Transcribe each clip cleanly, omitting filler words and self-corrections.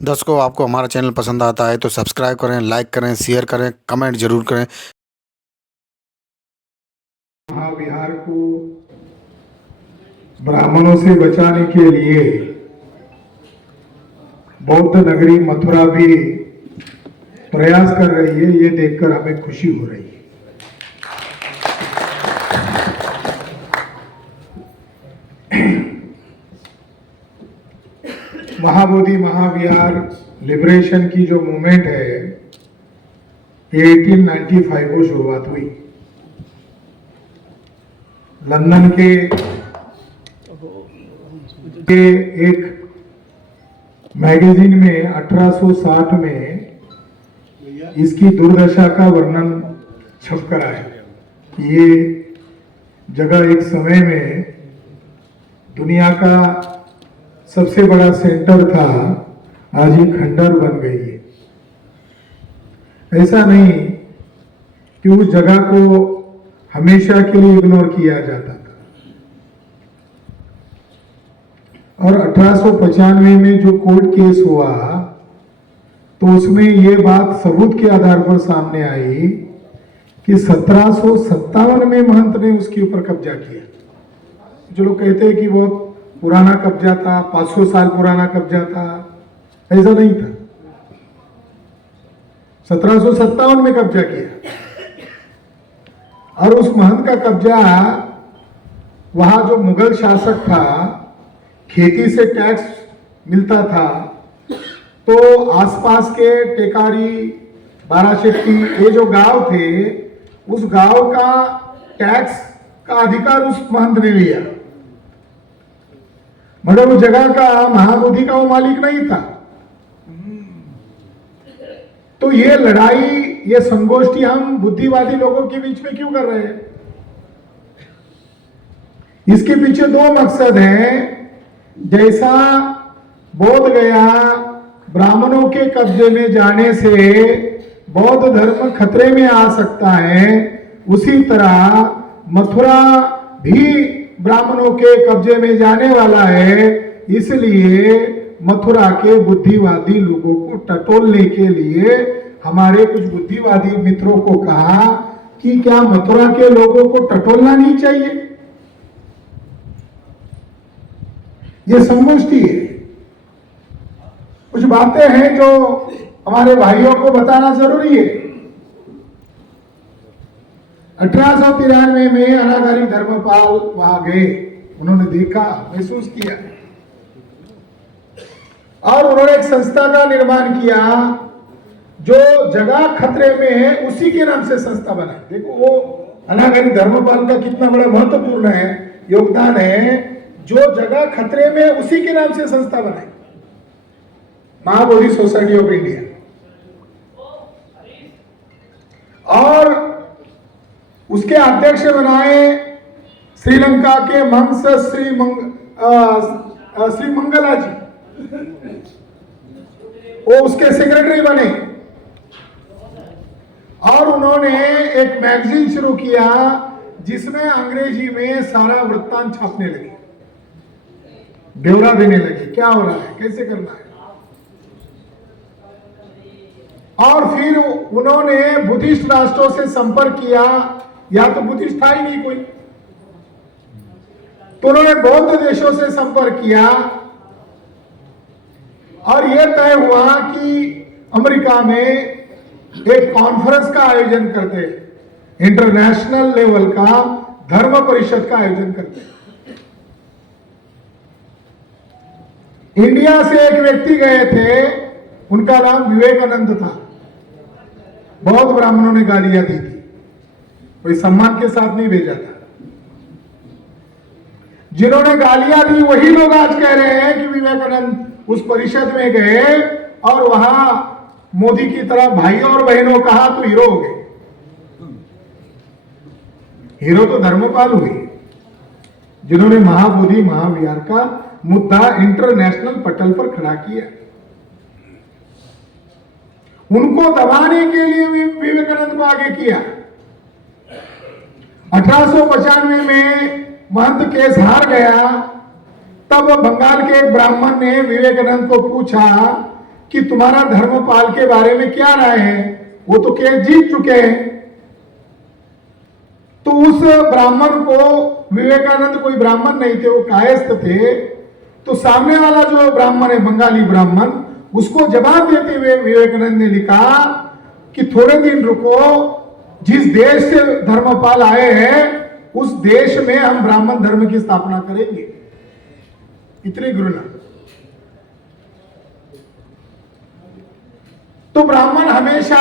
दर्शकों, आपको हमारा चैनल पसंद आता है तो सब्सक्राइब करें, लाइक करें, शेयर करें, कमेंट जरूर करें। महाविहार को ब्राह्मणों से बचाने के लिए बौद्ध नगरी मथुरा भी प्रयास कर रही है। ये देखकर हमें खुशी हो रही है। महाबोधि महाविहार लिबरेशन की जो मूवमेंट है, 1895 को शुरुआत हुई। लंदन के एक मैगजीन में 1860 में इसकी दुर्दशा का वर्णन छपकर आया कि ये जगह एक समय में दुनिया का सबसे बड़ा सेंटर था, आज ये खंडर बन गई है। ऐसा नहीं कि उस जगह को हमेशा के लिए इग्नोर किया जाता था। और 1895 में जो कोर्ट केस हुआ तो उसमें ये बात सबूत के आधार पर सामने आई कि 1757 में महंत ने उसके ऊपर कब्जा किया। जो लोग कहते हैं कि बहुत पुराना कब्जा था, 500 साल पुराना कब्जा था, ऐसा नहीं था। 1757 में कब्जा किया। और उस महंत का कब्जा, वहां जो मुगल शासक था, खेती से टैक्स मिलता था, तो आसपास के टेकारी, बाराशेट्टी, ये जो गांव थे, उस गांव का टैक्स का अधिकार उस महंत ने लिया। मगर उस जगह का महाबोधि का वो मालिक नहीं था। तो ये लड़ाई, ये संगोष्ठी हम बुद्धिवादी लोगों के बीच में क्यों कर रहे हैं? इसके पीछे दो मकसद हैं। जैसा बोध गया ब्राह्मणों के कब्जे में जाने से बौद्ध धर्म खतरे में आ सकता है, उसी तरह मथुरा भी ब्राह्मणों के कब्जे में जाने वाला है। इसलिए मथुरा के बुद्धिवादी लोगों को टटोलने के लिए हमारे कुछ बुद्धिवादी मित्रों को कहा कि क्या मथुरा के लोगों को टटोलना नहीं चाहिए? ये संगोष्ठी है। कुछ बातें हैं जो हमारे भाइयों को बताना जरूरी है। 1893 में अनागारी धर्मपाल वहां गए। उन्होंने देखा, महसूस किया और उन्होंने एक संस्था का निर्माण किया। जो जगह खतरे में है उसी के नाम से संस्था बनाई। देखो वो अनागारी धर्मपाल का कितना बड़ा महत्वपूर्ण है योगदान है। जो जगह खतरे में है उसी के नाम से संस्था बनाई, महाबोधि सोसाइटी ऑफ इंडिया। और उसके अध्यक्ष बनाए श्रीलंका के मंस श्री मंगला जी। वो उसके सेक्रेटरी बने और उन्होंने एक मैगजीन शुरू किया जिसमें अंग्रेजी में सारा वृत्तांत छापने लगे, ब्यौरा देने लगे, क्या हो रहा है, कैसे करना है। और फिर उन्होंने बुद्धिस्ट राष्ट्रों से संपर्क किया। या तो बुद्धिस्ट था ही नहीं कोई, तो उन्होंने बौद्ध देशों से संपर्क किया और यह तय हुआ कि अमेरिका में एक कॉन्फ्रेंस का आयोजन करते, इंटरनेशनल लेवल का धर्म परिषद का आयोजन करते। इंडिया से एक व्यक्ति गए थे, उनका नाम विवेकानंद था। बौद्ध ब्राह्मणों ने गालियां दी थी, कोई सम्मान के साथ नहीं भेजा था। जिन्होंने गालियां दी वही लोग आज कह रहे हैं कि विवेकानंद उस परिषद में गए और वहां मोदी की तरह भाइयों और बहनों कहा तो हीरो हो गए। हीरो तो धर्मपाल हुए, जिन्होंने महाबोधि महाविहार का मुद्दा इंटरनेशनल पटल पर खड़ा किया। उनको दबाने के लिए विवेकानंद को आगे किया। 1895 में महंत केस हार गया। तब बंगाल के एक ब्राह्मण ने विवेकानंद को पूछा कि तुम्हारा धर्मपाल के बारे में क्या राय है, वो तो केस जीत चुके हैं। तो उस ब्राह्मण को, विवेकानंद कोई ब्राह्मण नहीं थे, वो कायस्थ थे, तो सामने वाला जो ब्राह्मण है, बंगाली ब्राह्मण, उसको जवाब देते हुए विवेकानंद ने लिखा कि थोड़े दिन रुको, जिस देश से धर्मपाल आए हैं उस देश में हम ब्राह्मण धर्म की स्थापना करेंगे। इतनी घृणा। तो ब्राह्मण हमेशा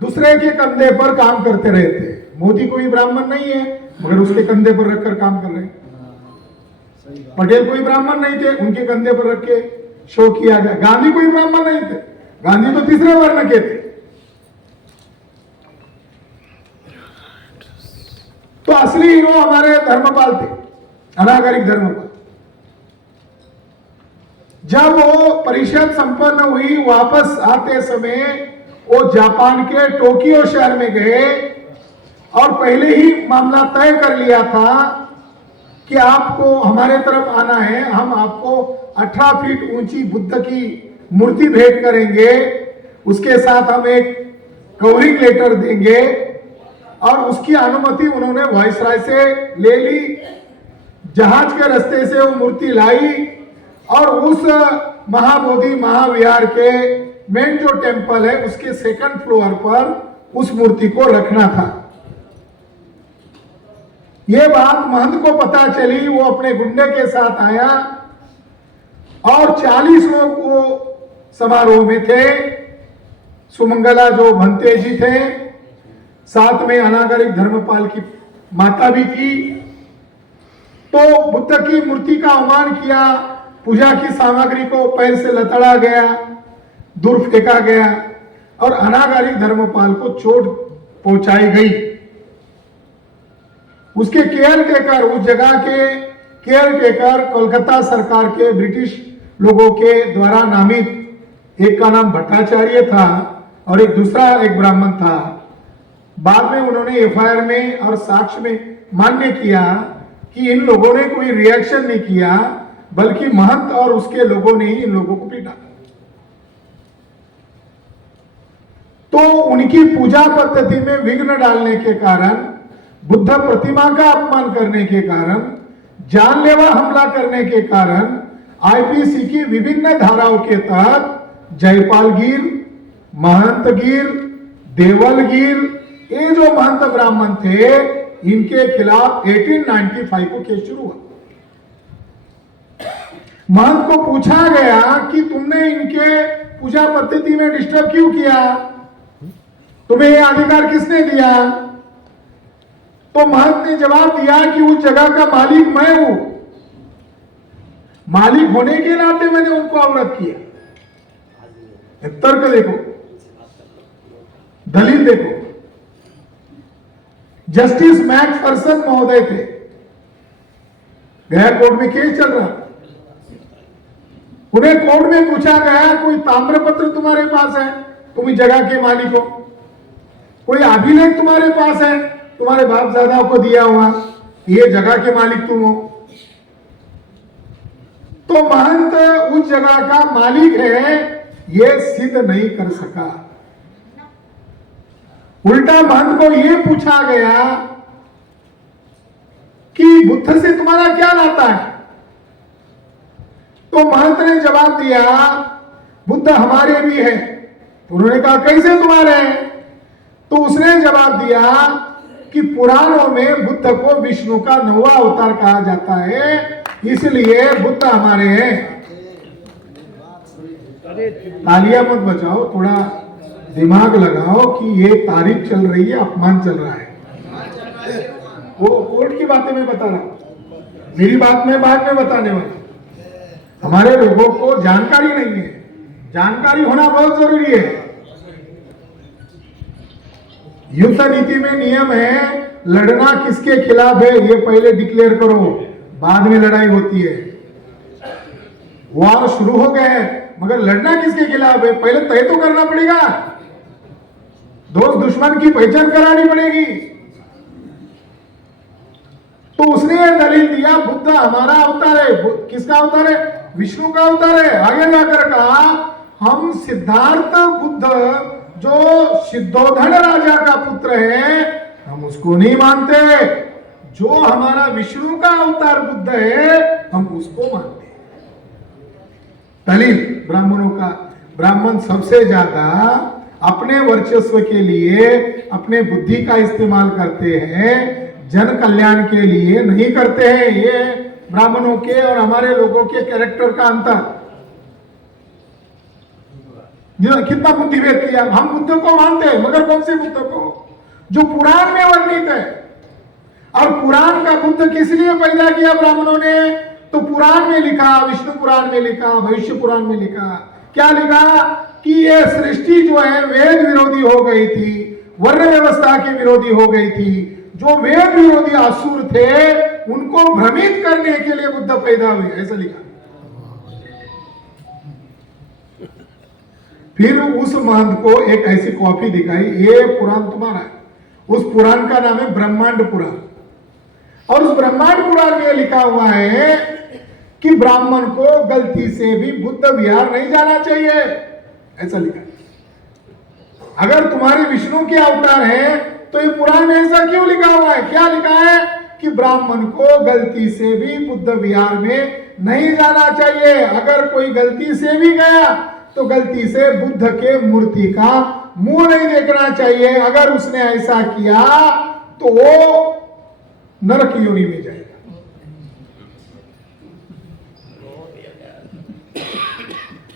दूसरे के कंधे पर काम करते रहते हैं। मोदी कोई ब्राह्मण नहीं है मगर उसके कंधे पर रखकर काम कर रहे हैं। पटेल कोई ब्राह्मण नहीं थे, उनके कंधे पर रख के शो किया गया। गांधी कोई ब्राह्मण नहीं थे, गांधी तो तीसरे वर्ण के थे। तो असली हीरो हमारे धर्मपाल थे, अनागरिक धर्मपाल। जब वो परिषद संपन्न हुई, वापस आते समय वो जापान के टोक्यो शहर में गए और पहले ही मामला तय कर लिया था कि आपको हमारे तरफ आना है, हम आपको 18 फीट ऊंची बुद्ध की मूर्ति भेंट करेंगे, उसके साथ हम एक कवरिंग लेटर देंगे। और उसकी अनुमति उन्होंने वायसराय से ले ली, जहाज के रास्ते से वो मूर्ति लाई और उस महाबोधि महाविहार के मेन जो टेम्पल है उसके सेकंड फ्लोर पर उस मूर्ति को रखना था। ये बात महंत को पता चली, वो अपने गुंडे के साथ आया और 40 लोग वो समारोह में थे। सुमंगला जो भंते जी थे, साथ में अनागरिक धर्मपाल की माता भी थी। तो बुद्ध की मूर्ति का अवमान किया, पूजा की सामग्री को पैर से लतड़ा गया, दूर फेंका गया और अनागरिक धर्मपाल को चोट पहुंचाई गई। उसके केयर टेकर, उस जगह के केयर टेकर कोलकाता सरकार के ब्रिटिश लोगों के द्वारा नामित, एक का नाम भट्टाचार्य था और एक दूसरा एक ब्राह्मण था। बाद में उन्होंने एफआईआर में और साक्ष्य में मान्य किया कि इन लोगों ने कोई रिएक्शन नहीं किया, बल्कि महंत और उसके लोगों ने ही इन लोगों को पीटा। तो उनकी पूजा पद्धति में विघ्न डालने के कारण, बुद्ध प्रतिमा का अपमान करने के कारण, जानलेवा हमला करने के कारण आईपीसी की विभिन्न धाराओं के तहत जयपाल गिर, महंत गिर, देवल गिर, ये जो महंत ब्राह्मण थे, इनके खिलाफ 1895 को केस शुरू हुआ। महंत को पूछा गया कि तुमने इनके पूजा पद्धति में डिस्टर्ब क्यों किया, तुम्हें यह अधिकार किसने दिया? तो महंत ने जवाब दिया कि उस जगह का मालिक मैं हूं, मालिक होने के नाते मैंने उनको अवगत किया। तर्क देखो, दलील देखो। जस्टिस मैकफरसन महोदय थे, गया कोर्ट में केस चल रहा, उन्हें कोर्ट में पूछा गया कोई ताम्रपत्र तुम्हारे पास है, तुम इस जगह के मालिक हो, कोई अभिलेख तुम्हारे पास है, तुम्हारे बापदादा को दिया हुआ, ये जगह के मालिक तुम हो? तो महंत उस जगह का मालिक है ये सिद्ध नहीं कर सका। उल्टा महंत को यह पूछा गया कि बुद्ध से तुम्हारा क्या नाता है? तो महंत ने जवाब दिया बुद्ध हमारे भी है। तो उन्होंने कहा कैसे तुम्हारे हैं? तो उसने जवाब दिया कि पुराणों में बुद्ध को विष्णु का 9वां अवतार कहा जाता है, इसलिए बुद्ध हमारे हैं। तालियां मत बजाओ, थोड़ा दिमाग लगाओ कि ये तारीफ चल रही है, अपमान चल रहा है। वो कोर्ट की बातें मैं बता रहा हूं, मेरी बात मैं बाद में बताने वाला। हमारे लोगों को जानकारी नहीं है, जानकारी होना बहुत जरूरी है। युद्ध नीति में नियम है लड़ना किसके खिलाफ है ये पहले डिक्लेयर करो, बाद में लड़ाई होती है। वॉर शुरू हो गए हैं मगर लड़ना किसके खिलाफ है पहले तय तो करना पड़ेगा, दोस्त दुश्मन की पहचान करानी पड़ेगी। तो उसने दलील दिया बुद्ध हमारा अवतार है। किसका अवतार है? विष्णु का अवतार है। आगे जाकर कहा हम सिद्धार्थ बुद्ध जो सिद्धोधन राजा का पुत्र है हम उसको नहीं मानते, जो हमारा विष्णु का अवतार बुद्ध है हम उसको मानते हैं। दलील ब्राह्मणों का, ब्राह्मण सबसे ज्यादा अपने वर्चस्व के लिए अपने बुद्धि का इस्तेमाल करते हैं, जन कल्याण के लिए नहीं करते हैं। ये ब्राह्मणों के और हमारे लोगों के कैरेक्टर का अंतर। कितना बुद्धिभेद किया। हम बुद्ध को मानते हैं मगर कौन से बुद्ध को? जो पुराण में वर्णित है। और पुराण का बुद्ध किस लिए पैदा किया ब्राह्मणों ने? तो पुराण में लिखा, विष्णु पुराण में लिखा, भविष्य पुराण में लिखा। क्या लिखा? कि ये सृष्टि जो है वेद विरोधी हो गई थी, वर्ण व्यवस्था की विरोधी हो गई थी। जो वेद विरोधी असुर थे उनको भ्रमित करने के लिए बुद्ध पैदा हुए, ऐसा लिखा। फिर उस महंत को एक ऐसी कॉपी दिखाई, ये पुराण तुम्हारा है। उस पुराण का नाम है ब्रह्मांड पुराण। और उस ब्रह्मांड पुराण में लिखा हुआ है कि ब्राह्मण को गलती से भी बुद्ध विहार नहीं जाना चाहिए, ऐसा लिखा है। अगर तुम्हारे विष्णु के अवतार है तो ये पुराण में ऐसा क्यों लिखा हुआ है? क्या लिखा है? कि ब्राह्मण को गलती से भी बुद्ध विहार में नहीं जाना चाहिए। अगर कोई गलती से भी गया तो गलती से बुद्ध के मूर्ति का मुंह नहीं देखना चाहिए। अगर उसने ऐसा किया तो वो नरक योनि में जाएगा।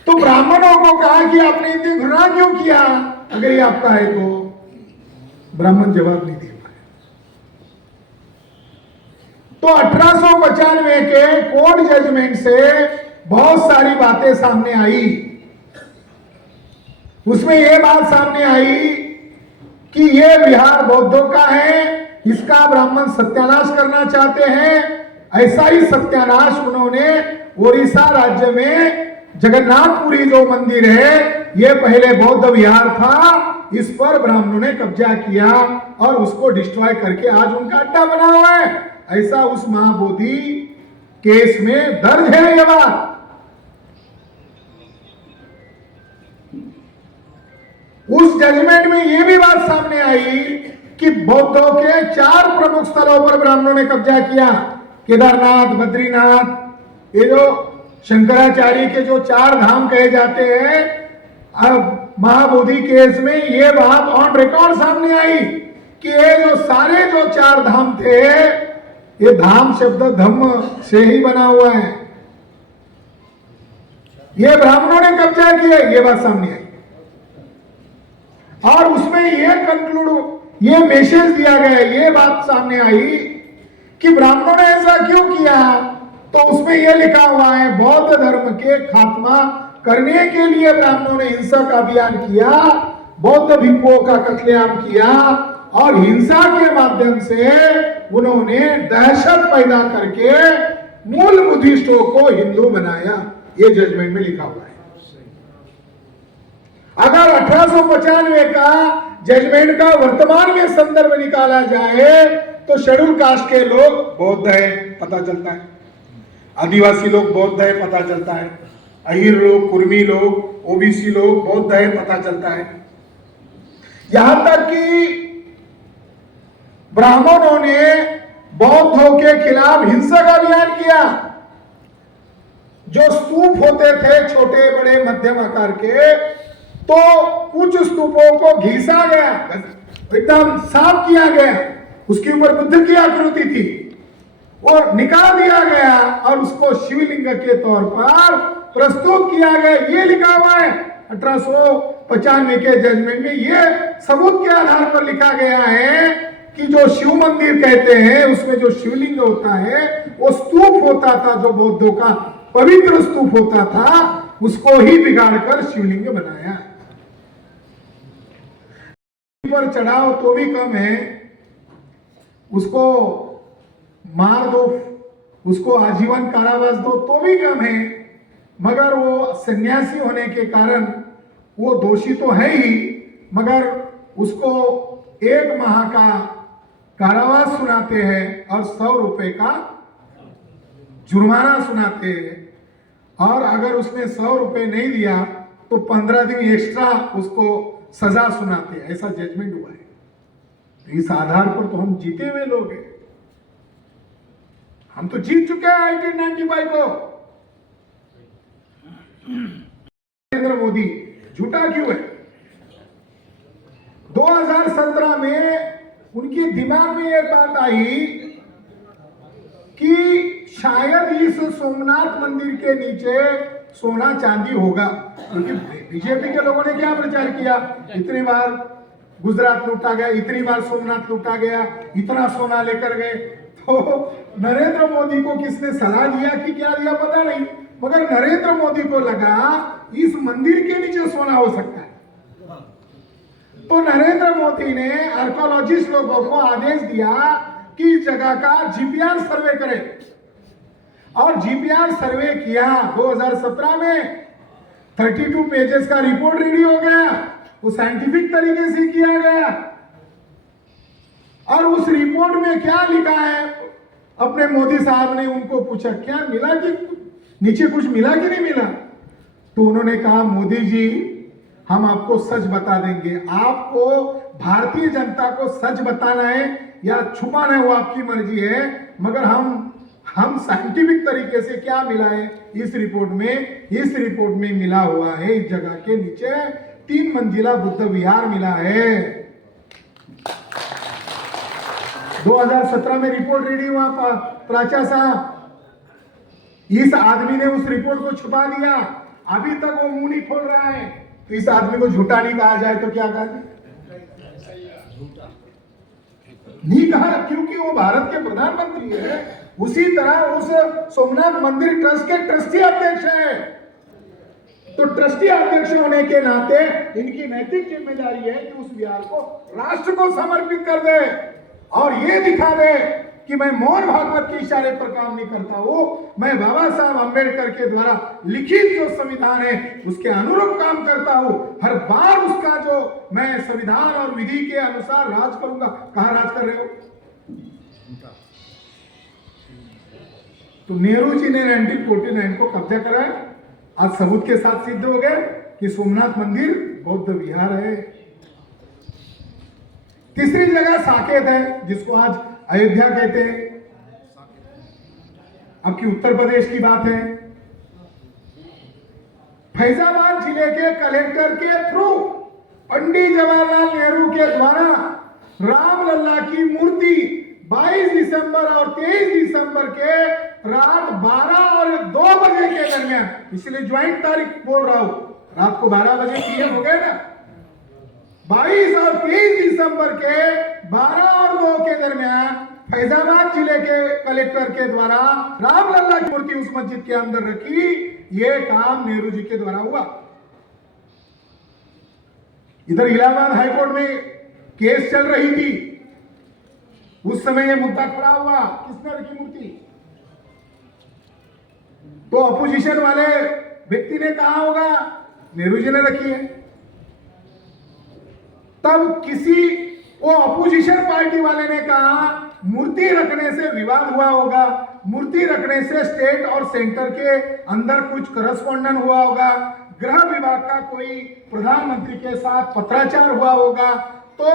तो ब्राह्मणों को कहा कि आपने इतनी घृणा क्यों किया? अगर ये आपका है तो ब्राह्मण जवाब नहीं दे पाए। तो 1895 के कोर्ट जजमेंट से बहुत सारी बातें सामने आई। उसमें यह बात सामने आई कि यह विहार बौद्धों का है, इसका ब्राह्मण सत्यानाश करना चाहते हैं। ऐसा ही सत्यानाश उन्होंने ओडिशा राज्य में जगन्नाथपुरी जो मंदिर है, यह पहले बौद्ध विहार था, इस पर ब्राह्मणों ने कब्जा किया और उसको डिस्ट्रॉय करके आज उनका अड्डा बना हुआ है। ऐसा उस महाबोधि केस में दर्ज है। यह बात उस जजमेंट में यह भी बात सामने आई कि बौद्धों के 4 प्रमुख स्थलों पर ब्राह्मणों ने कब्जा किया। केदारनाथ, बद्रीनाथ, ये जो शंकराचार्य के जो 4 धाम कहे जाते हैं, अब महाबोधि केस में यह बात ऑन रिकॉर्ड सामने आई कि ये जो सारे जो 4 धाम थे, ये धाम शब्द धम्म से ही बना हुआ है। ये ब्राह्मणों ने कब्जा किया, ये बात सामने आई। और उसमें यह कंक्लूड, ये मैसेज दिया गया, ये बात सामने आई कि ब्राह्मणों ने ऐसा क्यों किया? तो उसमें यह लिखा हुआ है, बौद्ध धर्म के खात्मा करने के लिए ब्राह्मणों ने हिंसक अभियान किया, बौद्ध भिक्षुओं का कत्लेआम किया और हिंसा के माध्यम से उन्होंने दहशत पैदा करके मूल बुद्धिस्टों को हिंदू बनाया। ये जजमेंट में लिखा हुआ है। अगर 1895 का जजमेंट का वर्तमान में संदर्भ निकाला जाए तो शेड्यूल कास्ट के लोग बौद्ध है पता चलता है, आदिवासी लोग बौद्ध है पता चलता है, अहीर लोग, कुर्मी लोग, ओबीसी लोग बौद्ध है पता चलता है। यहां तक कि ब्राह्मणों ने बौद्धों के खिलाफ हिंसक अभियान किया। जो स्तूप होते थे छोटे बड़े मध्यम आकार के, तो कुछ स्तूपों को घिसा गया, एकदम साफ किया गया, उसके ऊपर बुद्ध की आकृति थी, और निकाल दिया गया और उसको शिवलिंग के तौर पर प्रस्तुत किया गया। ये लिखा हुआ है 1895 के जजमेंट में। ये सबूत के आधार पर लिखा गया है कि जो शिव मंदिर कहते हैं उसमें जो शिवलिंग होता है वो स्तूप होता था, जो बौद्धों का पवित्र स्तूप होता था, उसको ही बिगाड़कर शिवलिंग बनाया। पर चढ़ाओ तो भी कम है, उसको मार दो, उसको आजीवन कारावास दो तो भी कम है, मगर वो सन्यासी होने के कारण वो दोषी तो है ही, मगर उसको 1 माह का कारावास सुनाते हैं और 100 रुपए का जुर्माना सुनाते हैं। और अगर उसने 100 रुपए नहीं दिया तो 15 दिन एक्स्ट्रा उसको सजा सुनाते हैं, ऐसा जजमेंट हुआ है। तो इस आधार पर तो हम जीते हुए लोग हैं, हम तो जीत चुके हैं 1995 को। नरेंद्र मोदी झूठा क्यों है? 2017 में उनके दिमाग में यह बात आई कि शायद इस सोमनाथ मंदिर के नीचे सोना चांदी होगा, क्योंकि बीजेपी के लोगों ने क्या प्रचार किया, इतनी बार गुजरात लूटा गया, इतनी बार सोमनाथ लूटा गया, इतना सोना लेकर गए। तो नरेंद्र मोदी को किसने सलाह दिया कि क्या दिया पता नहीं, मगर नरेंद्र मोदी को लगा इस मंदिर के नीचे सोना हो सकता है। तो नरेंद्र मोदी ने आर्कोलॉजिस्ट लोगों को आदेश दिया कि इस जगह का जीपीआर सर्वे करें, और जीपीआर सर्वे किया। 2017 में 32 पेजेस का रिपोर्ट रेडी हो गया, वो साइंटिफिक तरीके से किया गया। और उस रिपोर्ट में क्या लिखा है, अपने मोदी साहब ने उनको पूछा क्या मिला, कि नीचे कुछ मिला कि नहीं मिला? तो उन्होंने कहा मोदी जी हम आपको सच बता देंगे, आपको भारतीय जनता को सच बताना है या छुपाना है वो आपकी मर्जी है, मगर हम साइंटिफिक तरीके से क्या मिला है इस रिपोर्ट में मिला हुआ है इस जगह के नीचे 3 मंजिला बुद्ध विहार मिला है। 2017 में रिपोर्ट रेडी हुआ प्राचा साहब, इस आदमी ने उस रिपोर्ट को छुपा दिया, अभी तक वो मुंह नहीं खोल रहा है। तो इस आदमी को झूठा नहीं कहा जाए तो क्या कहा जाए? नहीं कहा, क्योंकि वो भारत के प्रधानमंत्री है। उसी तरह उस सोमनाथ मंदिर ट्रस्ट के ट्रस्टी अध्यक्ष है, तो ट्रस्टी अध्यक्ष होने के नाते इनकी नैतिक जिम्मेदारी है कि उस विहार को राष्ट्र को समर्पित कर दे और ये दिखा दे कि मैं मोहन भागवत के इशारे पर काम नहीं करता हूं, मैं बाबा साहब अंबेडकर के द्वारा लिखित जो संविधान है उसके अनुरूप काम करता हूं, हर बार उसका जो मैं संविधान और विधि के अनुसार राज करूंगा। कहां राज कर रहे हो? तो नेहरू जी ने 1949 को कब्जा कराया, आज सबूत के साथ सिद्ध हो गए कि सोमनाथ मंदिर बौद्ध विहार है। तीसरी जगह साकेत है, जिसको आज अयोध्या कहते हैं। अब की उत्तर प्रदेश की बात है, फैजाबाद जिले के कलेक्टर के थ्रू पंडित जवाहरलाल नेहरू के द्वारा रामलला की मूर्ति 22 दिसंबर और 23 दिसंबर के रात 12 और 2 बजे के दरमियान, इसलिए ज्वाइंट तारीख बोल रहा हूं, रात को 12 बजे पीएम हो गए ना, 22 और 23 दिसंबर के 12 और 2 के दरमियान फैजाबाद जिले के कलेक्टर के द्वारा रामलला की मूर्ति उस मस्जिद के अंदर रखी। ये काम नेहरू जी के द्वारा हुआ। इधर इलाहाबाद हाईकोर्ट में केस चल रही थी, उस समय ये मुद्दा खड़ा हुआ, किसने रखी मूर्ति? तो अपोजिशन वाले व्यक्ति ने कहा होगा नेहरू जी ने रखी है। तब किसी वो अपोजिशन पार्टी वाले ने कहा मूर्ति रखने से विवाद हुआ होगा, मूर्ति रखने से स्टेट और सेंटर के अंदर कुछ करस्पॉन्डेंट हुआ होगा, गृह विभाग का कोई प्रधानमंत्री के साथ पत्राचार हुआ होगा। तो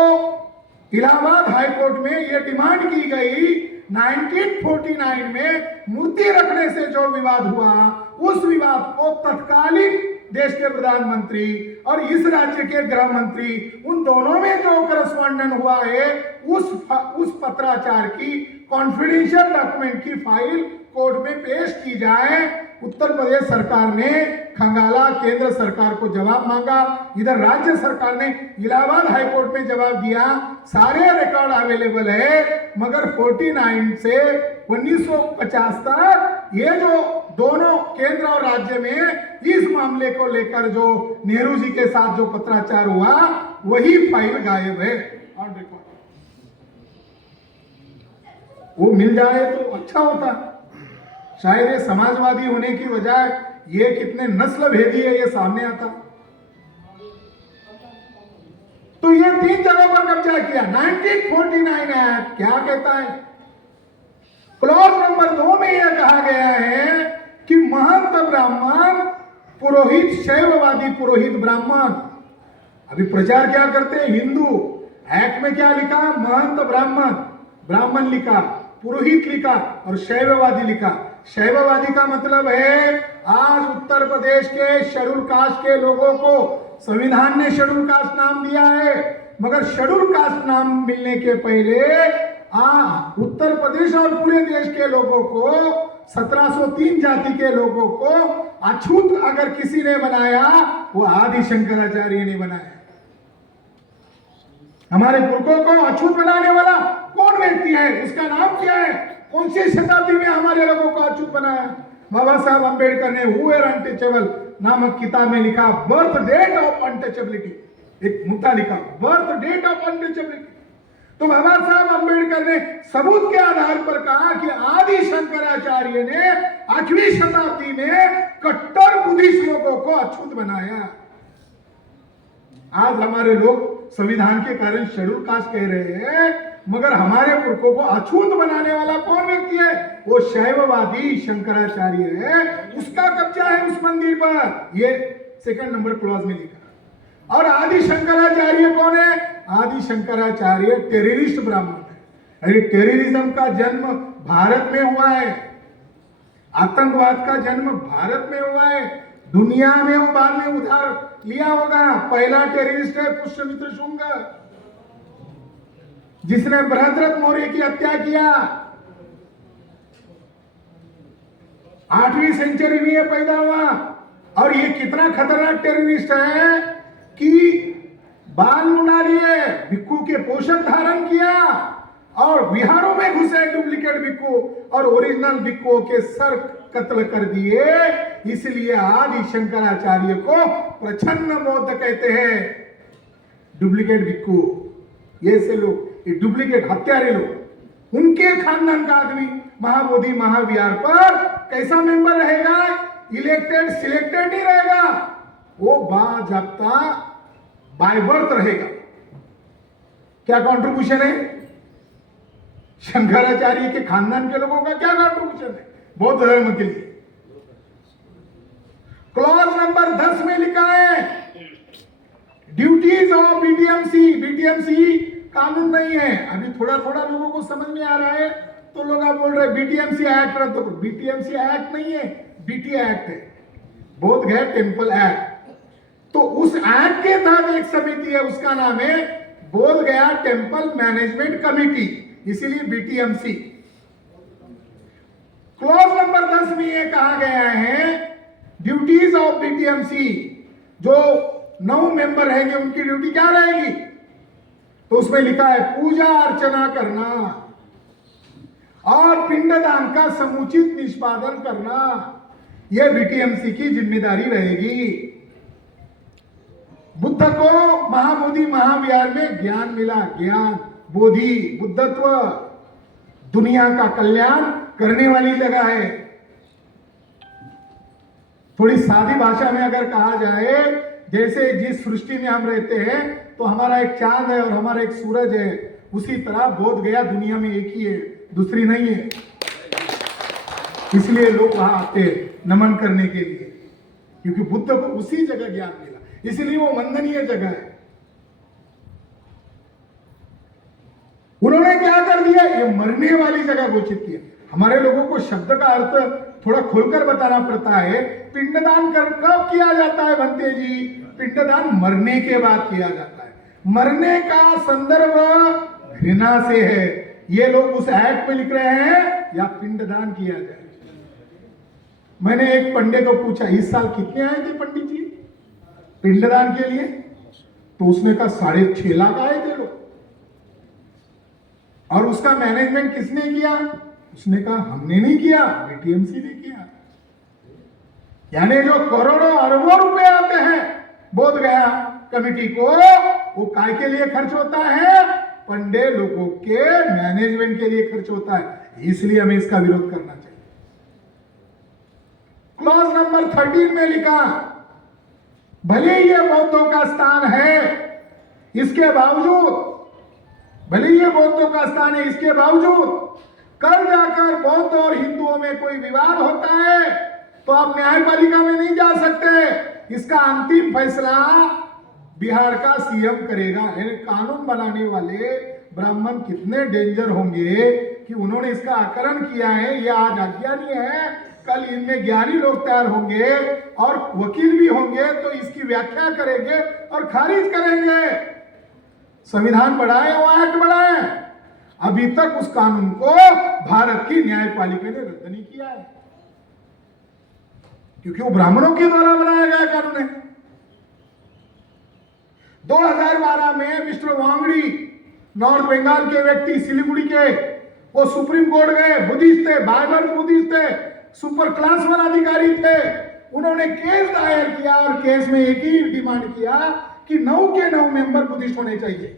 इलाहाबाद हाईकोर्ट में यह डिमांड की गई 1949 में मूर्ति रखने से जो विवाद हुआ, उस विवाद को तत्कालीन देश के प्रधानमंत्री और इस राज्य के गृह मंत्री, उन दोनों में जो करस्पॉन्डेंट हुआ है, उस पत्राचार की कॉन्फिडेंशियल डॉक्यूमेंट की फाइल कोर्ट में पेश की जाए। उत्तर प्रदेश सरकार ने खंगाला, केंद्र सरकार को जवाब मांगा, इधर राज्य सरकार ने इलाहाबाद हाईकोर्ट में जवाब दिया। सारे रिकॉर्ड अवेलेबल है, मगर 49 से 1950 तक ये जो दोनों केंद्र और राज्य में इस मामले को लेकर जो नेहरू जी के साथ जो पत्राचार हुआ, वही फाइल गायब है ऑन रिकॉर्ड। वो मिल जाए तो अच्छा होता, शायद ये समाजवादी होने की वजह ये कितने नस्ल भेदी है ये सामने आता। तो ये 3 जगह पर कब्जा किया। 1949 एक्ट क्या कहता है? क्लॉज नंबर 2 में यह कहा गया है कि महंत ब्राह्मण पुरोहित शैववादी, पुरोहित ब्राह्मण। अभी प्रचार क्या करते हैं? हिंदू। एक्ट में क्या लिखा? महंत ब्राह्मण, ब्राह्मण लिखा, पुरोहित लिखा और शैववादी लिखा। शैववादी का मतलब है आज उत्तर प्रदेश के शेड्यूल कास्ट के लोगों को संविधान ने शेड्यूल कास्ट नाम दिया है, मगर शेड्यूल कास्ट नाम मिलने के पहले उत्तर प्रदेश और पूरे देश के लोगों को 1703 जाति के लोगों को अछूत अगर किसी ने बनाया वो आदि शंकराचार्य ने बनाया। हमारे पुरखों को अछूत बनाने वाला कौन व्यक्ति है? उसका नाम क्या है? कौन सी शताब्दी में हमारे लोगों को अछूत बनाया? बाबा साहब अंबेडकर ने हु आर अनटचेबल नामक किताब में लिखा, बर्थ डेट ऑफ अनटचेबिलिटी, एक मुद्दा लिखा, बर्थ डेट ऑफ अनटचेबिलिटी। तो बाबा साहब अंबेडकर ने सबूत के आधार पर कहा कि आदि शंकराचार्य ने 8वीं शताब्दी में कट्टर बुद्धिस्ट लोगों को अछूत बनाया। आज हमारे लोग संविधान के कारण शेड्यूल कास्ट कह रहे हैं, मगर हमारे पुरखों को अछूत बनाने वाला कौन व्यक्ति है? वो शैववादी शंकराचार्य है। उसका कब्जा है उस मंदिर पर, ये 2 नंबर क्लॉज में लिखा। और आदि शंकराचार्य कौन है? आदि शंकराचार्य टेररिस्ट ब्राह्मण है। अरे टेररिज्म का जन्म भारत में हुआ है, आतंकवाद का जन्म भारत में हुआ है। दुनिया में वो बाद में उधार लिया होगा। पहला टेररिस्ट है पुष्यमित्र शुंग, जिसने बृहद्रथ मौर्य की हत्या किया। 8वीं सेंचुरी में ये पैदा हुआ। और ये कितना खतरनाक टेररिस्ट है कि बाल मुंडा लिए, भिक्खू के पोषक धारण किया और बिहारों में घुसे डुप्लीकेट भिक्खू और ओरिजिनल भिक्खुओं के सर कत्ल कर दिए। इसलिए आदि शंकराचार्य को प्रच्छन्न बौद्ध कहते हैं। डुप्लीकेट भिक्खू, ये से लोग, ये डुप्लीकेट हत्यारे लोग, उनके खानदान का आदमी महाबोधि महाविहार पर कैसा मेंबर रहेगा? इलेक्टेड सिलेक्टेड नहीं रहेगा, वो बाज़ाब्ता बाय बर्थ रहेगा। क्या कंट्रीब्यूशन है शंकराचार्य के खानदान के लोगों का? क्या कंट्रीब्यूशन है बौद्ध धर्म के लिए? क्लॉज नंबर 10 में लिखा है ड्यूटीज ऑफ बीटीएमसी। बीटीएमसी कानून नहीं है। अभी थोड़ा थोड़ा लोगों को समझ में आ रहा है, तो लोग आप बोल रहे हैं बीटीएमसी एक्ट रद्द करो। बीटीएमसी एक्ट नहीं है, बीटी एक्ट है, बोध गया टेम्पल एक्ट। तो उस एक्ट के तहत एक समिति है, उसका नाम है बोध गया टेम्पल मैनेजमेंट कमिटी, इसीलिए बीटीएमसी। क्लॉज नंबर 10 में यह कहा गया है ड्यूटीज ऑफ बीटीएमसी, जो 9 मेंबर रहेंगे उनकी ड्यूटी क्या रहेगी? तो उसमें लिखा है पूजा अर्चना करना और पिंडदान का समुचित निष्पादन करना, यह बीटीएमसी की जिम्मेदारी रहेगी। बुद्ध को महाबोधि महाविहार में ज्ञान मिला, ज्ञान, बोधि, बुद्धत्व, दुनिया का कल्याण करने वाली जगह है। थोड़ी सादी भाषा में अगर कहा जाए, जैसे जिस सृष्टि में हम रहते हैं तो हमारा एक चांद है और हमारा एक सूरज है, उसी तरह बोध गया दुनिया में एक ही है, दूसरी नहीं है। इसलिए लोग वहां आते हैं नमन करने के लिए, क्योंकि बुद्ध को उसी जगह ज्ञान मिला, इसलिए वो वंदनीय जगह है। उन्होंने क्या कर दिया? ये मरने वाली जगह घोषित किया। हमारे लोगों को शब्द का अर्थ थोड़ा खोलकर बताना पड़ता है। पिंडदान कब किया जाता है भंते जी? पिंडदान मरने के बाद किया जाता है। मरने का संदर्भ घृणा से है। ये लोग उस एक्ट में लिख रहे हैं या पिंडदान किया जाए। मैंने एक पंडित को पूछा, इस साल कितने आए थे पंडित जी पिंडदान के लिए? तो उसने कहा 6.5 लाख आए थे लोग। और उसका मैनेजमेंट किसने किया? उसने कहा हमने नहीं किया, बीटीएमसी ने किया। यानी जो करोड़ों अरबों रुपए आते हैं बोध गया कमेटी को, वो काय के लिए खर्च होता है? पंडे लोगों के मैनेजमेंट के लिए खर्च होता है। इसलिए हमें इसका विरोध करना चाहिए। क्लॉज नंबर 13 में लिखा, भले ये बौद्धों का स्थान है, इसके बावजूद, भले ये बौद्धों का स्थान है, इसके बावजूद कल जाकर बौद्ध और हिंदुओं में कोई विवाद होता है तो आप न्यायपालिका में नहीं जा सकते। इसका अंतिम फैसला बिहार का सीएम करेगा। कानून बनाने वाले ब्राह्मण कितने डेंजर होंगे कि उन्होंने इसका आकलन किया है। ये आज अज्ञानी है, कल इनमें ज्ञानी लोग तैयार होंगे और वकील भी होंगे, तो इसकी व्याख्या करेंगे और खारिज करेंगे। संविधान बढ़ाए और एक्ट बढ़ाए, अभी तक उस कानून को भारत की न्यायपालिका ने रद्द नहीं किया है, क्योंकि वो ब्राह्मणों के द्वारा बनाया गया कानून है। 2012 में मिस्टर वांगड़ी, नॉर्थ बंगाल के व्यक्ति, सिलीगुड़ी के, वो सुप्रीम कोर्ट गए। बुद्धिस्ट थे, बाइबल बुद्धिस्ट थे, सुपर क्लास वन अधिकारी थे। उन्होंने केस दायर किया और केस में एक ही डिमांड किया कि 9 के 9 मेंबर बुद्धिस्ट होने चाहिए।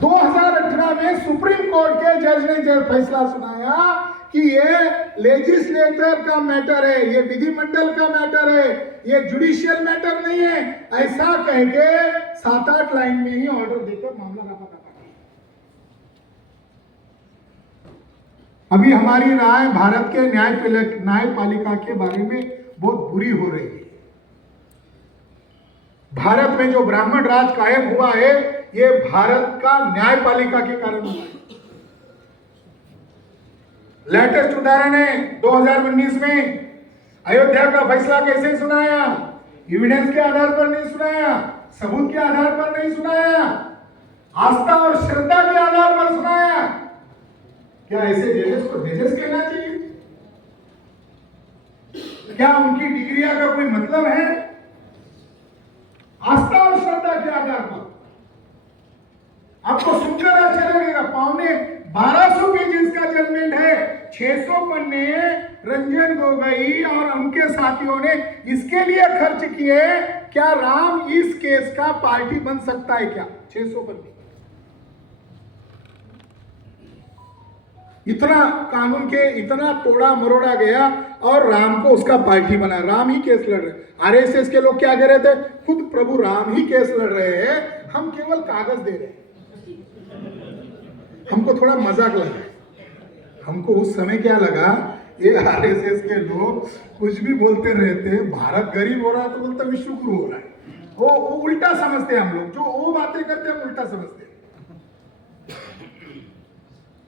2018 में सुप्रीम कोर्ट के जज ने फैसला सुनाया कि ये लेजिस्लेटर का मैटर है, ये विधिमंडल का मैटर है, ये जुडिशियल मैटर नहीं है। ऐसा कह के 7-8 लाइन में ही ऑर्डर देकर मामला रफा दफा किया। अभी हमारी राय भारत के न्यायपालिका के बारे में बहुत बुरी हो रही है। भारत में जो ब्राह्मण राज कायम हुआ है, ये भारत का न्यायपालिका के कारण हुआ है। लेटेस्ट उदाहरण है 2019 में अयोध्या का फैसला कैसे सुनाया? एविडेंस के आधार पर नहीं सुनाया, सबूत के आधार पर नहीं सुनाया, आस्था और श्रद्धा के आधार पर सुनाया। क्या ऐसे जजेस को जजेस कहना चाहिए? क्या उनकी डिग्रियां का कोई मतलब है? आस्था और श्रद्धा के आधार पर आपको सुनकर अच्छा लगेगा। 1250 पेजेस का जजमेंट है, 600 पन्ने रंजन गोगोई और उनके साथियों ने इसके लिए खर्च किए। क्या राम इस केस का पार्टी बन सकता है क्या? 600 पन्ने, इतना कानून के इतना तोड़ा मरोड़ा गया और राम को उसका पार्टी बना। राम ही केस लड़ रहे। आरएसएस के लोग क्या कह रहे थे? खुद प्रभु राम ही केस लड़ रहे हैं, हम केवल कागज दे रहे हैं। हमको थोड़ा मजाक लगा। हमको उस समय क्या लगा, ये आरएसएस के लोग कुछ भी बोलते रहते, भारत गरीब हो रहा है तो बोलते विश्व गुरु हो रहा है। वो उल्टा समझते हैं हम लोग, जो वो बातें करते हैं हम उल्टा समझते हैं।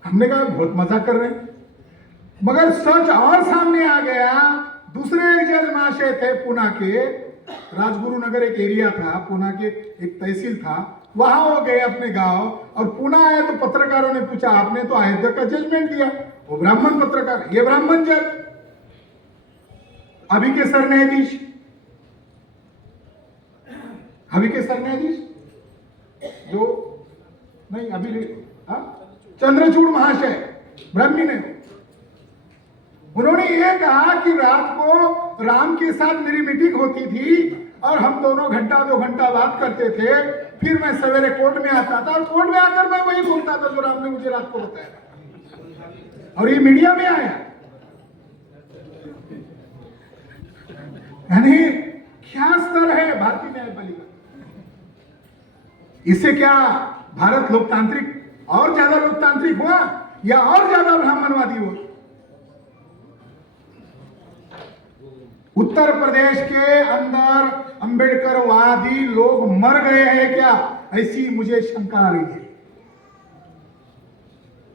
हमने कहा बहुत मजाक कर रहे हैं, मगर सच और सामने आ गया। दूसरे एक जज महाशय थे पुणे के, राजगुरु नगर एक एरिया था, पुणे के एक तहसील था, वहां वो गए अपने गांव और पुणे आए तो पत्रकारों ने पूछा आपने तो अयोध्या का जजमेंट दिया। वो ब्राह्मण पत्रकार, ये ब्राह्मण जज, अभी के सर न्यायाधीश, अभी के सर न्यायाधीश जो नहीं अभी चंद्रचूड़ महाशय ब्राह्मी ने, उन्होंने ये कहा कि रात को राम के साथ मेरी मीटिंग होती थी और हम दोनों घंटा 2 घंटा बात करते थे, फिर मैं सवेरे कोर्ट में आता था और कोर्ट में आकर मैं वही बोलता था जो राम ने मुझे रात को बताया और ये मीडिया में आया। यानी क्या स्तर है भारतीय न्यायपालिका? इससे क्या भारत लोकतांत्रिक और ज्यादा लोकतांत्रिक हुआ या और ज्यादा ब्राह्मणवादी हुआ? उत्तर प्रदेश के अंदर अंबेडकरवादी लोग मर गए हैं क्या? ऐसी मुझे शंका आ रही है।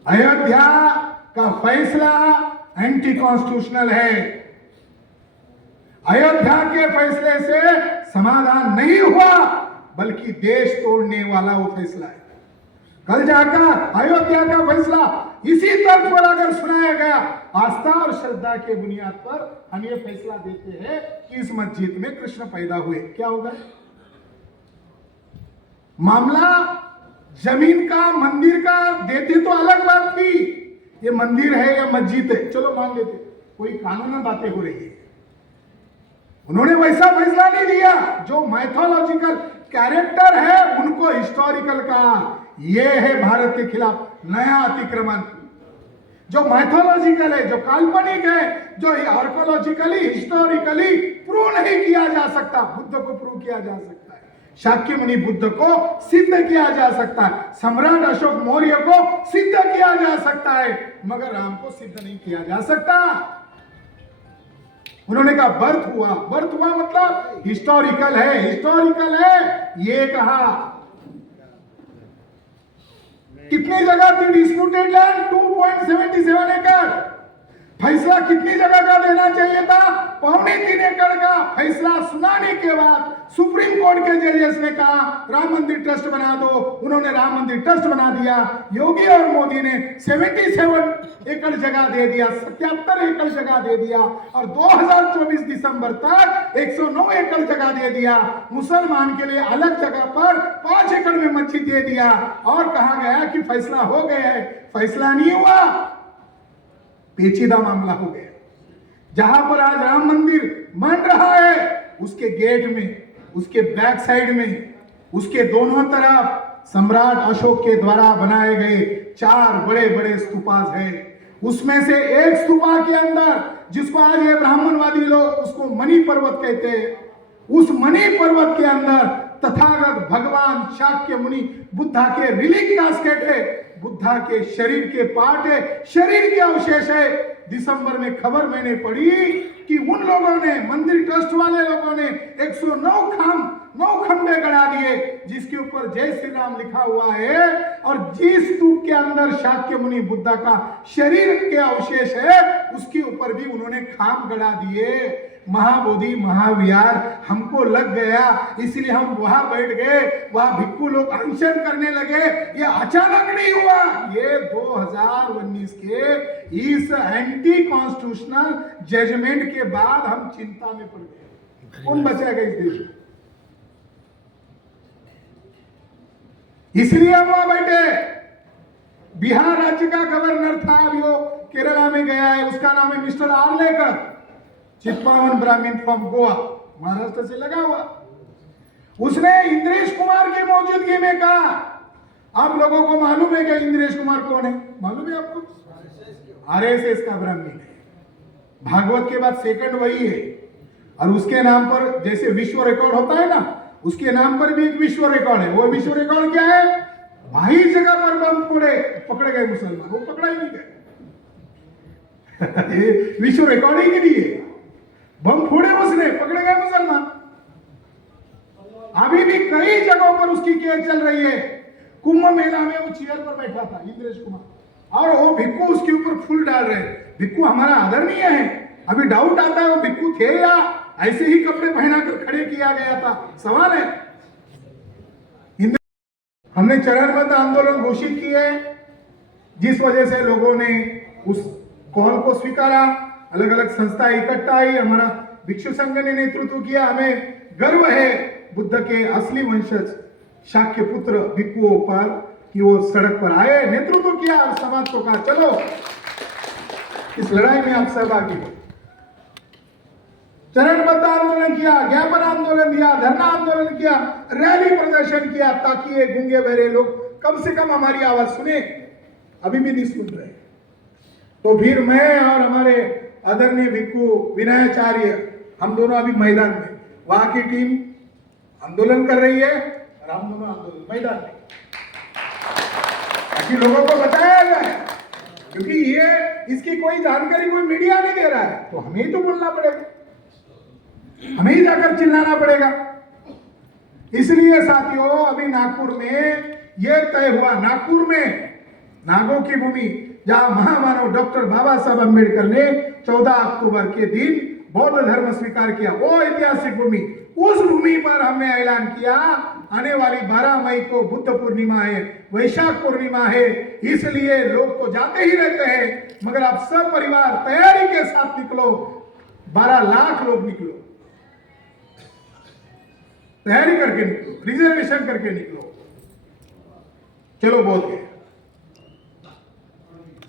अयोध्या का फैसला एंटी कॉन्स्टिट्यूशनल है। अयोध्या के फैसले से समाधान नहीं हुआ, बल्कि देश तोड़ने वाला वो फैसला है। कल जाकर अयोध्या का फैसला इसी तर्क पर अगर सुनाया गया, आस्था और श्रद्धा के बुनियाद पर हम ये फैसला देते हैं कि इस मस्जिद में कृष्ण पैदा हुए, क्या होगा? मामला जमीन का, मंदिर का देते तो अलग बात थी, ये मंदिर है या मस्जिद है चलो मान लेते, कोई कानून बातें हो रही है। उन्होंने वैसा फैसला नहीं दिया। जो मैथोलॉजिकल कैरेक्टर है उनको हिस्टोरिकल कहा। यह है भारत के खिलाफ नया अतिक्रमण। जो मैथोलॉजिकल है, जो काल्पनिक है, जो आर्कोलॉजिकली हिस्टोरिकली प्रूव नहीं किया जा सकता, बुद्ध को प्रूव किया जा सकता है, शाक्य मुनि बुद्ध को सिद्ध किया जा सकता है, सम्राट अशोक मौर्य को सिद्ध किया जा सकता है, मगर राम को सिद्ध नहीं किया जा सकता। उन्होंने कहा बर्थ हुआ मतलब हिस्टोरिकल है ये कहा। कितनी जगह थी डिस्प्यूटेड लैंड? 2.77 एकड़। फैसला कितनी जगह का देना चाहिए था? 3.25 एकड़ का। फैसला सुनाने के बाद सुप्रीम कोर्ट के जजेस ने कहा राम मंदिर ट्रस्ट बना दो, उन्होंने राम मंदिर ट्रस्ट बना दिया। योगी और मोदी ने 77 एकड़ जगह दे दिया, 77 एकड़ जगह दे दिया, और 2024 दिसंबर तक 109 एकड़ जगह दे दिया। मुसलमान के लिए अलग जगह पर 5 एकड़ में मस्जिद दे दिया, और कहा गया कि फैसला हो गया है। फैसला नहीं हुआ, पेचीदा मामला हो गया। जहां पर आज राम मंदिर बन रहा है, उसके गेट में, उसके बैक साइड में, उसके दोनों तरफ सम्राट अशोक के द्वारा बनाए गए 4 बड़े बड़े स्तूपास हैं। उसमें से एक स्तूपा के अंदर, जिसको आज ये ब्राह्मणवादी लोग उसको मणि पर्वत कहते हैं, उस मणि पर्वत के अंदर तथागत भगवान शाक्य मुनि बुद्धा के रिलिक कास्केट है, बुद्धा के शरीर के पार्ट है, शरीर के अवशेष है। दिसंबर में खबर मैंने पढ़ी कि उन लोगों ने, मंदिर ट्रस्ट वाले लोगों ने 109 खंबे गड़ा दिए, जिसके ऊपर जय श्री राम लिखा हुआ है, और जिस स्तूप के अंदर शाक्य मुनि बुद्धा का शरीर के अवशेष है, उसके ऊपर भी उन्होंने खाम गड़ा दिए। महाबोधि महाविहार हमको लग गया, इसलिए हम वहां बैठ गए। वहां भिक्खु लोग अनशन करने लगे। ये अचानक नहीं हुआ, ये 2019 के इस एंटी कॉन्स्टिट्यूशनल जजमेंट के बाद हम चिंता में पड़ गए। कौन बचेगा इस देश में? इसलिए हम वहां बैठे। बिहार राज्य का गवर्नर था, अभी वो केरला में गया है, उसका नाम है मिस्टर आर्लेकर, चित्पावन ब्राह्मण फ्रॉम गोवा, महाराष्ट्र से लगा हुआ। उसने इंद्रेश कुमार की मौजूदगी में कहा, आप लोगों को मालूम है कि इंद्रेश कुमार कौन है? मालूम है आपको? आरएसएस का ब्राह्मण है। भागवत के बाद सेकंड वही है, और उसके नाम पर जैसे विश्व रिकॉर्ड होता है ना, उसके नाम पर भी एक विश्व रिकॉर्ड है। वो विश्व रिकॉर्ड क्या है? भाई जगह पर बम फोड़े, पकड़े गए मुसलमान, वो पकड़ा ही नहीं गए। विश्व रिकॉर्ड ही के लिए बम फोड़े उसने, पकड़े गए मुसलमान। अभी भी कई जगहों पर उसकी केस चल रही है। कुंभ मेला में वो चेयर पर बैठा था इंद्रेश कुमार, और वो भिक्खु उसके ऊपर फूल डाल रहे। भिक्खु हमारा आदरणीय है, अभी डाउट आता है वो भिक्खु थे या ऐसे ही कपड़े पहनाकर खड़े किया गया था, सवाल है। हमने चरणबद्ध आंदोलन घोषित किए, जिस वजह से लोगों ने उस कॉल को स्वीकारा। अलग अलग संस्था इकट्ठा आई, हमारा भिक्षु संघ ने नेतृत्व किया। हमें गर्व है बुद्ध के असली वंशज शाक्य पुत्र भिक्षुओं पर कि वो सड़क पर आए, नेतृत्व किया, और समाज को कहा चलो इस लड़ाई में आप सहभागी हो। चरणबद्ध आंदोलन किया, ज्ञापन आंदोलन दिया, धरना आंदोलन किया, रैली प्रदर्शन किया, ताकि ये गूंगे बहरे लोग कम से कम हमारी आवाज सुने। अभी भी नहीं सुन रहे। तो फिर मैं और हमारे आदरणीय भिक्खु विनयाचार्य, हम दोनों अभी मैदान में, वहां की टीम आंदोलन कर रही है और हम दोनों आंदोलन मैदान में, ताकि लोगों को बताया जाए, क्योंकि ये इसकी कोई जानकारी कोई मीडिया नहीं दे रहा है, तो हमें ही तो बोलना पड़ेगा, हमें ही जाकर चिल्लाना पड़ेगा। इसलिए साथियों, अभी नागपुर में यह तय हुआ, नागपुर में नागों की भूमि, जहां महामानव डॉक्टर बाबा साहब अम्बेडकर ने 14 अक्टूबर के दिन बौद्ध धर्म स्वीकार किया, वो ऐतिहासिक भूमि, उस भूमि पर हमने ऐलान किया आने वाली 12 मई को बुद्ध पूर्णिमा है, वैशाख पूर्णिमा है, इसलिए लोग तो जाते ही रहते हैं, मगर आप सब परिवार तैयारी के साथ निकलो। 12 लाख लोग निकलो, तैयारी करके निकलो, रिजर्वेशन करके निकलो। चलो बोल गए।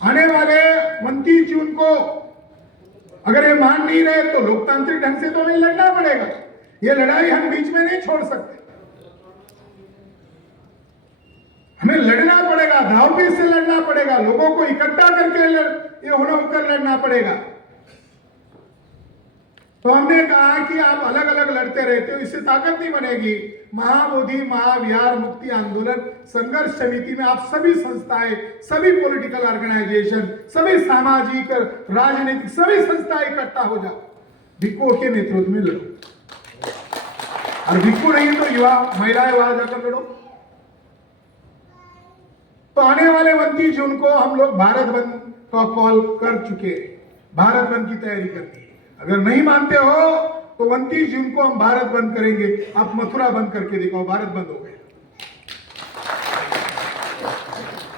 आने वाले 29 जून को अगर ये मान नहीं रहे तो लोकतांत्रिक ढंग से तो हमें लड़ना पड़ेगा। ये लड़ाई हम बीच में नहीं छोड़ सकते, हमें लड़ना पड़ेगा, धावपेच से लड़ना पड़ेगा, लोगों को इकट्ठा करके ये होकर लड़ना पड़ेगा। तो हमने कहा कि आप अलग अलग लड़ते रहते हो, इससे ताकत नहीं बनेगी। महाबोधि महाविहार मुक्ति आंदोलन संघर्ष समिति में आप सभी संस्थाएं, सभी पॉलिटिकल ऑर्गेनाइजेशन, सभी सामाजिक राजनीतिक सभी संस्थाएं इकट्ठा हो जाओ। भिक्खुओं के नेतृत्व में लड़ो, और भिक्खु नहीं तो युवा महिलाएं वहां जाकर लड़ो। तो आने वाले 29 जून को हम लोग भारत बंद का कॉल कर चुके हैं, भारत बंद की तैयारी करती है। अगर नहीं मानते हो तो 29 जून को हम भारत बंद करेंगे। आप मथुरा बंद करके दिखाओ, भारत बंद हो गया।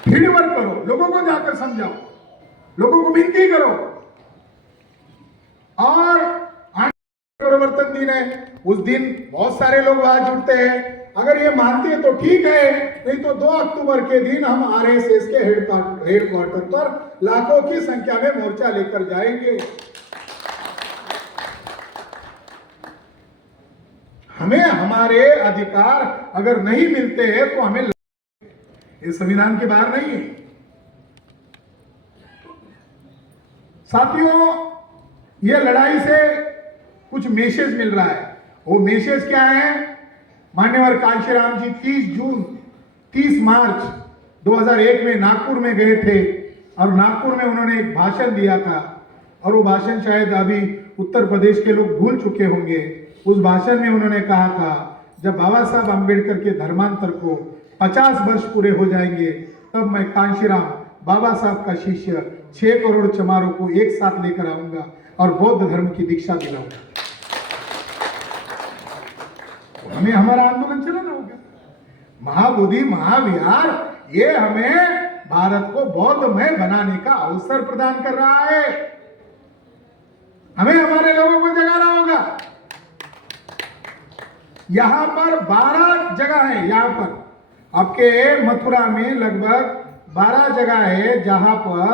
भीड़ वर्क करो, लोगों को जाकर समझाओ, लोगों को विनती करो। और परिवर्तन दिन है, उस दिन बहुत सारे लोग वहां जुटते हैं। अगर ये मानते हैं तो ठीक है, नहीं तो 2 अक्टूबर के दिन हम आरएसएस के हेडक्वार्टर पर लाखों की संख्या में मोर्चा लेकर जाएंगे। हमें हमारे अधिकार अगर नहीं मिलते हैं तो हमें, ये संविधान के बाहर नहीं है। साथियों, ये लड़ाई से कुछ मैसेज मिल रहा है। वो मैसेज क्या है? मान्यवर कांशीराम जी 30 मार्च 2001 में नागपुर में गए थे और नागपुर में उन्होंने एक भाषण दिया था, और वो भाषण शायद अभी उत्तर प्रदेश के लोग भूल चुके होंगे। उस भाषण में उन्होंने कहा था, जब बाबा साहब अम्बेडकर के धर्मांतर को 50 वर्ष पूरे हो जाएंगे, तब मैं कांशीराम बाबा साहब का शिष्य 6 करोड़ चमारों को एक साथ लेकर आऊंगा और बौद्ध धर्म की दीक्षा दिलाऊंगा। हमें हमारा आंदोलन चलाना होगा। महाबोधि महाविहार ये हमें भारत को बौद्धमय बनाने का अवसर प्रदान कर रहा है। हमें हमारे लोगों को जगाना होगा। यहां पर 12 जगह है, यहां पर आपके मथुरा में लगभग 12 जगह है जहां पर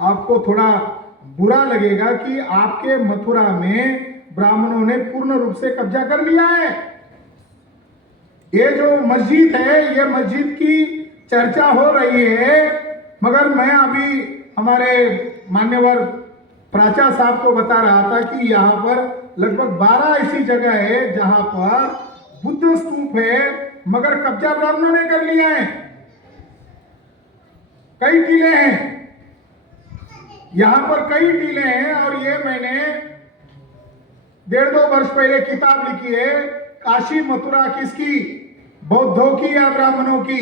आपको थोड़ा बुरा लगेगा कि आपके मथुरा में ब्राह्मणों ने पूर्ण रूप से कब्जा कर लिया है। ये जो मस्जिद है, ये मस्जिद की चर्चा हो रही है, मगर मैं अभी हमारे मान्यवर प्राचा साहब को बता रहा था कि यहाँ पर लगभग 12 ऐसी जगह है जहां पर बुद्ध स्तूप है, मगर कब्जा ब्राह्मणों ने कर लिया है। कई टीले हैं यहां पर, कई टीले हैं। और ये मैंने 1.5-2 वर्ष पहले किताब लिखी है, काशी मथुरा किसकी, बौद्धों की या ब्राह्मणों की।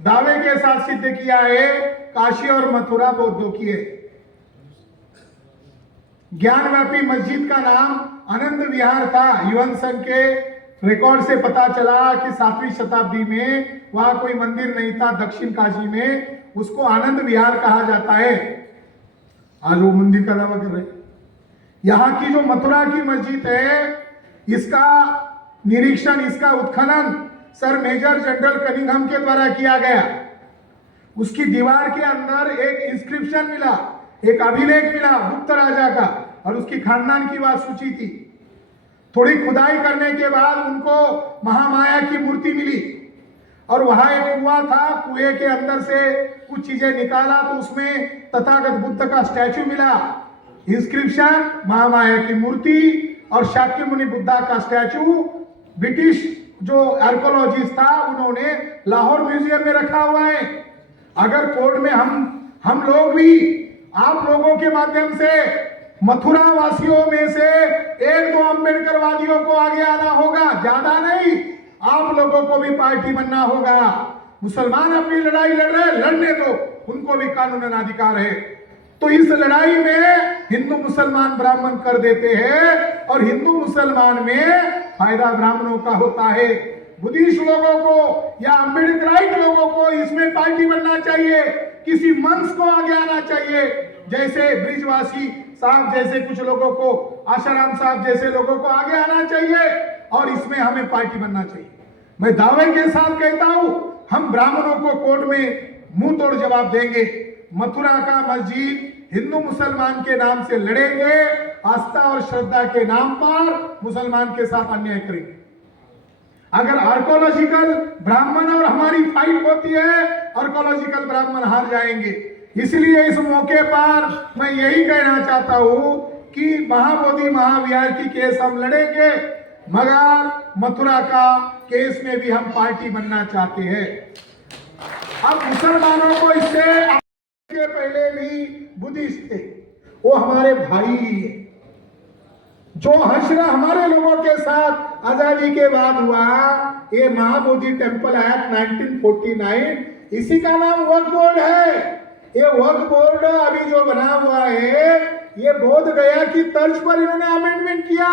दावे के साथ सिद्ध किया है काशी और मथुरा बौद्धों की है। ज्ञानव्यापी मस्जिद का नाम आनंद विहार था। युवन संघ के रिकॉर्ड से पता चला कि 7वीं शताब्दी में वहां कोई मंदिर नहीं था दक्षिण काशी में, उसको आनंद विहार कहा जाता है। आज वो मंदिर का दावा कर रहे हैं। यहाँ की जो मथुरा की मस्जिद है, इसका निरीक्षण, इसका उत्खनन सर मेजर जनरल कनिंघम के द्वारा किया गया। उसकी दीवार के अंदर एक इंस्क्रिप्शन मिला, एक अभिलेख मिला गुप्त राजा का, और उसकी खानदान की बात सूची थी। थोड़ी खुदाई करने के बाद उनको महामाया की मूर्ति मिली, और वहां एक कुआं था, कुएं के अंदर से कुछ चीजें निकाला तो उसमें तथागत बुद्ध का स्टैचू मिला। इंस्क्रिप्शन, महामाया की मूर्ति और शाक्य मुनि बुद्धा का स्टैचू ब्रिटिश जो आर्कोलॉजिस्ट था उन्होंने लाहौर म्यूजियम में रखा हुआ है। अगर कोर्ट में हम लोग भी आप लोगों के माध्यम से मथुरा वासियों में से 1-2 अम्बेडकर वादियों को आगे आना होगा, ज्यादा नहीं, आप लोगों को भी पार्टी बनना होगा। मुसलमान अपनी लड़ाई लड़ रहे, लड़ने दो, उनको भी कानूनन अधिकार है। तो इस लड़ाई में हिंदू मुसलमान ब्राह्मण कर देते हैं, और हिंदू मुसलमान में फायदा ब्राह्मणों का होता है। बुद्धिस्ट लोगों को या अम्बेडकराइट लोगों को इसमें पार्टी बनना चाहिए, किसी मंच को आगे आना चाहिए। जैसे ब्रिजवासी साहब जैसे कुछ लोगों को, आशाराम साहब जैसे लोगों को आगे आना चाहिए, और इसमें हमें पार्टी बनना चाहिए। मैं दावे के साथ कहता हूं, हम ब्राह्मणों को कोर्ट में मुंह तोड़ जवाब देंगे। मथुरा का मस्जिद हिंदू मुसलमान के नाम से लड़ेंगे, आस्था और श्रद्धा के नाम पर मुसलमान के साथ अन्याय करेंगे। अगर आर्कोलॉजिकल ब्राह्मण और हमारी फाइट होती है, आर्कोलॉजिकल ब्राह्मण हार जाएंगे। इसलिए इस मौके पर मैं यही कहना चाहता हूं कि महाबोधि महाविहार की केस हम लड़ेंगे, मगर मथुरा का केस में भी हम पार्टी बनना चाहते हैं। अब मुसलमानों को इससे पहले भी बुद्धिस्ट थे, वो हमारे भाई ही है। जो हश्र हमारे लोगों के साथ आजादी के बाद हुआ, ये महाबोधि टेम्पल एक्ट 1949, इसी का नाम वक्फ बोर्ड है। ये वक्फ बोर्ड अभी जो बना हुआ है, ये बोध गया की तर्ज पर इन्होंने अमेंडमेंट किया।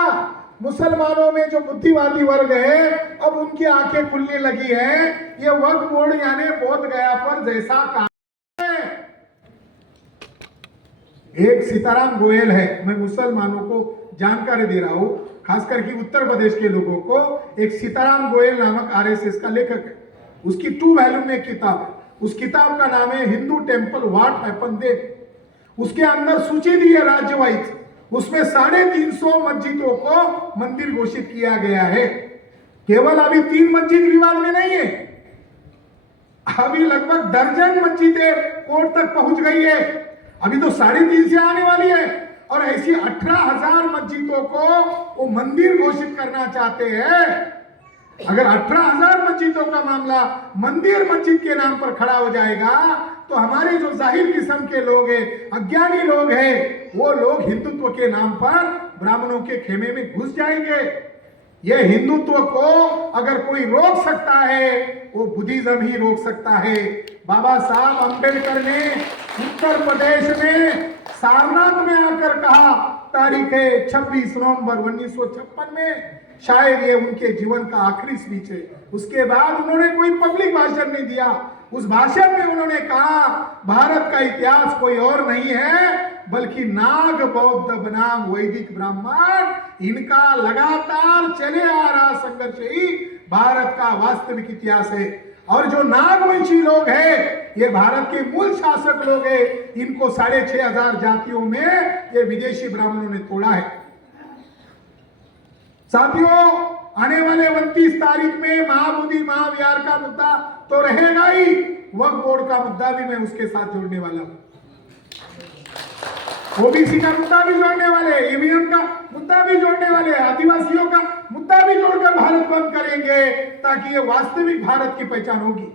मुसलमानों में जो बुद्धिवादी वर्ग है, अब उनकी आंखें खुलने लगी है। ये वक्फ बोर्ड यानी बोध गया पर जैसा काम है। एक सीताराम गोयल है, मैं मुसलमानों को जानकारी दे रहा हूं, खास करके उत्तर प्रदेश के लोगों को। एक सीताराम गोयल नामक आरएसएस का लेखक है, उसकी 2 वॉल्यूम में किताब है। उस किताब का नाम है Hindu temple what happened there. उसके अंदर सूची दी है राज्य वाइज, उसमें 350 मस्जिदों को मंदिर घोषित किया गया है। केवल अभी 3 मस्जिद विवाद में नहीं है, अभी लगभग दर्जन मस्जिदें कोर्ट तक पहुंच गई है। अभी तो 350 से आने वाली है, और ऐसी 18,000 मस्जिदों को वो मंदिर घोषित करना चाहते हैं। अगर 18,000 मस्जिदों का मामला मंदिर मस्जिद के नाम पर खड़ा हो जाएगा, तो हमारे जो जाहिर किस्म के लोग हैं, अज्ञानी लोग हैं, वो लोग हिंदुत्व के नाम पर ब्राह्मणों के खेमे में घुस जाएंगे। ये हिंदुत्व को अगर कोई रोक सकता है, वो बुद्धिज्म ही रोक सकता है। बाबा साहब अंबेडकर ने उत्तर प्रदेश में सारनाथ में आकर कहा, तारीख है 26 नवंबर 1956 में, शायद ये उनके जीवन का आखिरी स्पीच है। उसके बाद उन्होंने कोई पब्लिक भाषण नहीं दिया। उस भाषण में उन्होंने कहा, भारत का इतिहास कोई और नहीं है बल्कि नाग बौद्ध बनाम वैदिक ब्राह्मण, इनका लगातार चले आ रहा संघर्ष ही भारत का वास्तविक इतिहास है। और जो नागवंशी लोग हैं, ये भारत के मूल शासक लोग हैं, इनको 6,500 जातियों में ये विदेशी ब्राह्मणों ने तोड़ा है। साथियों, आने वाले 29 तारीख में महाबोधि महाविहार का मुद्दा तो रहेगा ही, वक्फ बोर्ड का मुद्दा भी मैं उसके साथ जोड़ने वाला हूं। ओबीसी का मुद्दा भी जोड़ने वाले, ईवीएम का मुद्दा भी जोड़ने वाले, आदिवासियों का मुद्दा भी जोड़कर भारत बंद करेंगे, ताकि ये वास्तविक भारत की पहचान होगी।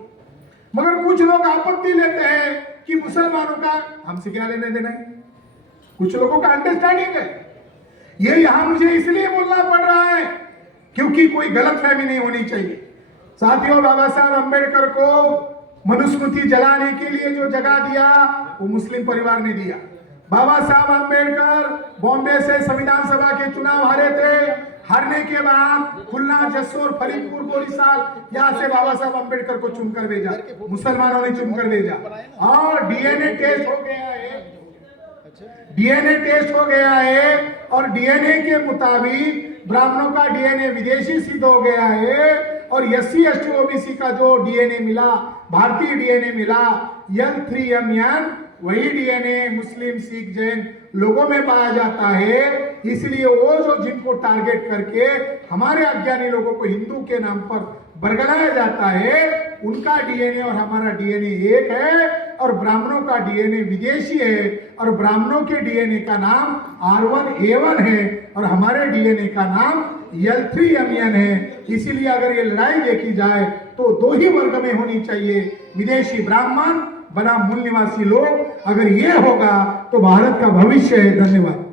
मगर कुछ लोग आपत्ति लेते हैं कि मुसलमानों का हमसे क्या लेने देना है। कुछ लोगों का अंडरस्टैंडिंग है, ये यहां मुझे इसलिए बोलना पड़ रहा है क्योंकि कोई गलतफहमी नहीं होनी चाहिए। साथियों, बाबा साहब अंबेडकर को मनुस्मृति जलाने के लिए जो जगह दिया, वो मुस्लिम परिवार ने दिया। बाबा साहब अंबेडकर बॉम्बे से संविधान सभा के चुनाव हारे थे। हारने के बाद खुलना, जसोर, फरीदपुर, बोरीसाल, यहाँ से बाबा साहब अंबेडकर को चुनकर भेजा, मुसलमानों ने चुनकर भेजा। और डीएनए टेस्ट हो गया है, डीएनए टेस्ट हो गया है, और डीएनए के मुताबिक ब्राह्मणों का डीएनए विदेशी सिद्ध हो गया है। और एससी एसटी ओबीसी का जो डीएनए मिला, भारतीय डीएनए मिला, L3MN, वही डीएनए मुस्लिम, सिख, जैन लोगों में पाया जाता है। इसलिए वो जो जिनको टारगेट करके हमारे अज्ञानी लोगों को हिंदू के नाम पर बरगलाया जाता है, उनका डीएनए और हमारा डीएनए एक है, और ब्राह्मणों का डीएनए विदेशी है, और ब्राह्मणों के डीएनए का नाम R1A1 है, और हमारे डीएनए का नाम L3MN है। इसीलिए अगर ये लड़ाई देखी जाए तो 2 ही वर्ग में होनी चाहिए, विदेशी ब्राह्मण बनाम मूल निवासी लोग। अगर ये होगा तो भारत का भविष्य है। धन्यवाद।